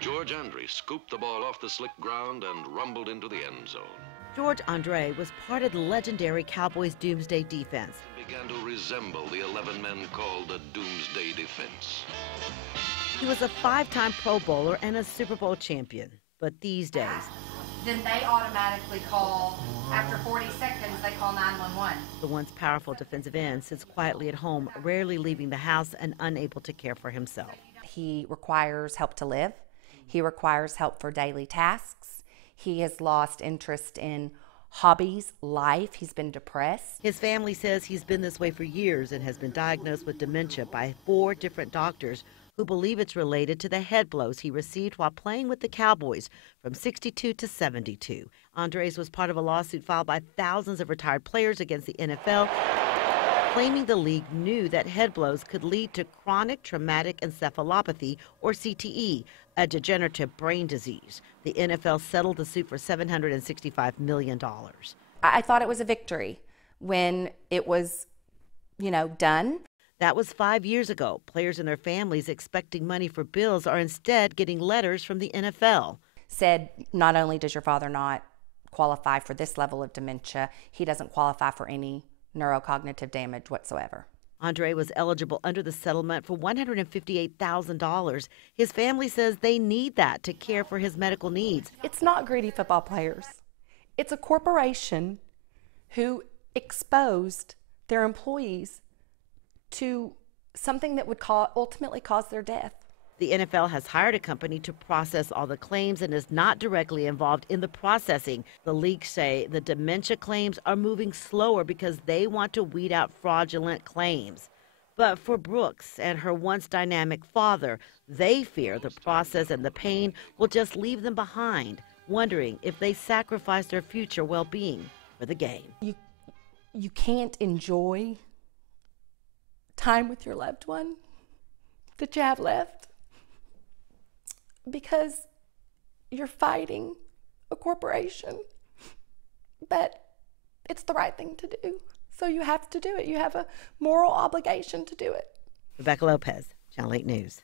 George Andrie scooped the ball off the slick ground and rumbled into the end zone. George Andrie was part of the legendary Cowboys doomsday defense. It began to resemble the 11 men called the doomsday defense. He was a 5-time Pro Bowler and a Super Bowl champion. But these days, then they automatically call, after 40 seconds, they call 911. The once powerful defensive end sits quietly at home, rarely leaving the house and unable to care for himself. He requires help to live. He requires help for daily tasks. He has lost interest in hobbies, life. He's been depressed. His family says he's been this way for years and has been diagnosed with dementia by 4 different doctors who believe it's related to the head blows he received while playing with the Cowboys from 62 to 72. Andres was part of a lawsuit filed by thousands of retired players against the NFL, claiming the league knew that head blows could lead to chronic traumatic encephalopathy, or CTE, a degenerative brain disease. The NFL settled the suit for $765 million. I thought it was a victory when it was, done. That was 5 years ago. Players and their families expecting money for bills are instead getting letters from the NFL. Said, not only does your father not qualify for this level of dementia, he doesn't qualify for any neurocognitive damage whatsoever. Andre was eligible under the settlement for $158,000. His family says they need that to care for his medical needs. It's not greedy football players. It's a corporation who exposed their employees to something that would ultimately cause their death. The NFL has hired a company to process all the claims and is not directly involved in the processing. The league say the dementia claims are moving slower because they want to weed out fraudulent claims. But for Brooks and her once dynamic father, they fear the process and the pain will just leave them behind, wondering if they sacrifice their future well-being for the game. You can't enjoy time with your loved one that you have left because you're fighting a corporation, but it's the right thing to do. So you have to do it. You have a moral obligation to do it. Rebecca Lopez, Channel 8 News.